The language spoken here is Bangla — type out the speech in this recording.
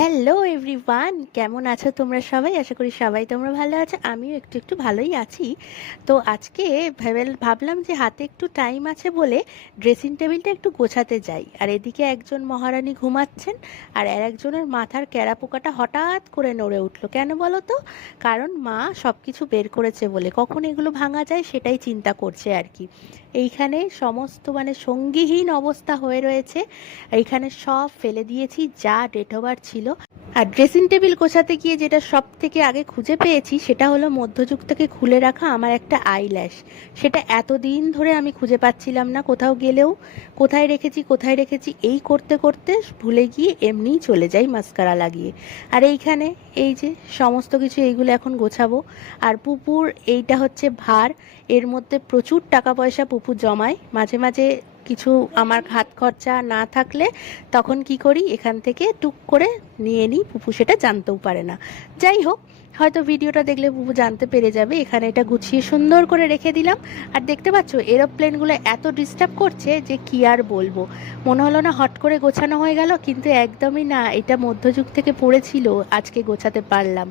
হ্যালো এভরিওয়ান কেমন আছো তোমরা সবাই? আশা করি সবাই তোমরা ভালো আছো। আমিও একটু একটু ভালোই আছি। তো আজকে ভেবেল ভাবলাম যে হাতে একটু টাইম আছে বলে ড্রেসিং টেবিলটা একটু গোছাতে যাই। আর এদিকে একজন মহারানী ঘুমাচ্ছেন আর আর একজনের মাথার ক্যারা পোকাটা হঠাৎ করে নড়ে উঠল। কেন বলো তো? কারণ মা সব কিছু বের করেছে বলে। কখন এগুলো ভাঙা যায় সেটাই চিন্তা করছে আর কি। এইখানে সমস্ত মানে সঙ্গীহীন অবস্থা হয়ে রয়েছে। এইখানে সব ফেলে দিয়েছি, যা ডেট ছিল। আর ড্রেসিং টেবিল গোছাতে গিয়ে যেটা সব থেকে আগে খুঁজে পেয়েছি, সেটা হলো মধ্যযুগ থেকে খুলে রাখা আমার একটা আইল্যাশ সেটা এতদিন ধরে আমি খুঁজে পাচ্ছিলাম না কোথাও গেলেও। কোথায় রেখেছি কোথায় রেখেছি, এই করতে করতে ভুলে গিয়ে এমনিই চলে যাই মাস্কারা লাগিয়ে। আর এইখানে এই যে সমস্ত কিছু এইগুলো এখন গোছাবো। আর পুপুর এইটা হচ্ছে ভার। এর মধ্যে প্রচুর টাকা পয়সা পুপুর জমায়। মাঝে মাঝে কিছু আমার হাত খরচা না থাকলে তখন কি করি? এখান থেকে টুক করে নিয়ে নিই। পুপু সেটা জানতেও পারে না। যাই হোক, হয়তো ভিডিওটা দেখলে পুপু জানতে পেরে যাবে। এখানে এটা গুছিয়ে সুন্দর করে রেখে দিলাম। আর দেখতে পাচ্ছ, এরোপ্লেনগুলো এত ডিস্টার্ব করছে যে কি আর বলব? মনে হলো না হট করে গোছানো হয়ে গেল, কিন্তু একদমই না। এটা মধ্যযুগ থেকে পড়েছিল, আজকে গোছাতে পারলাম।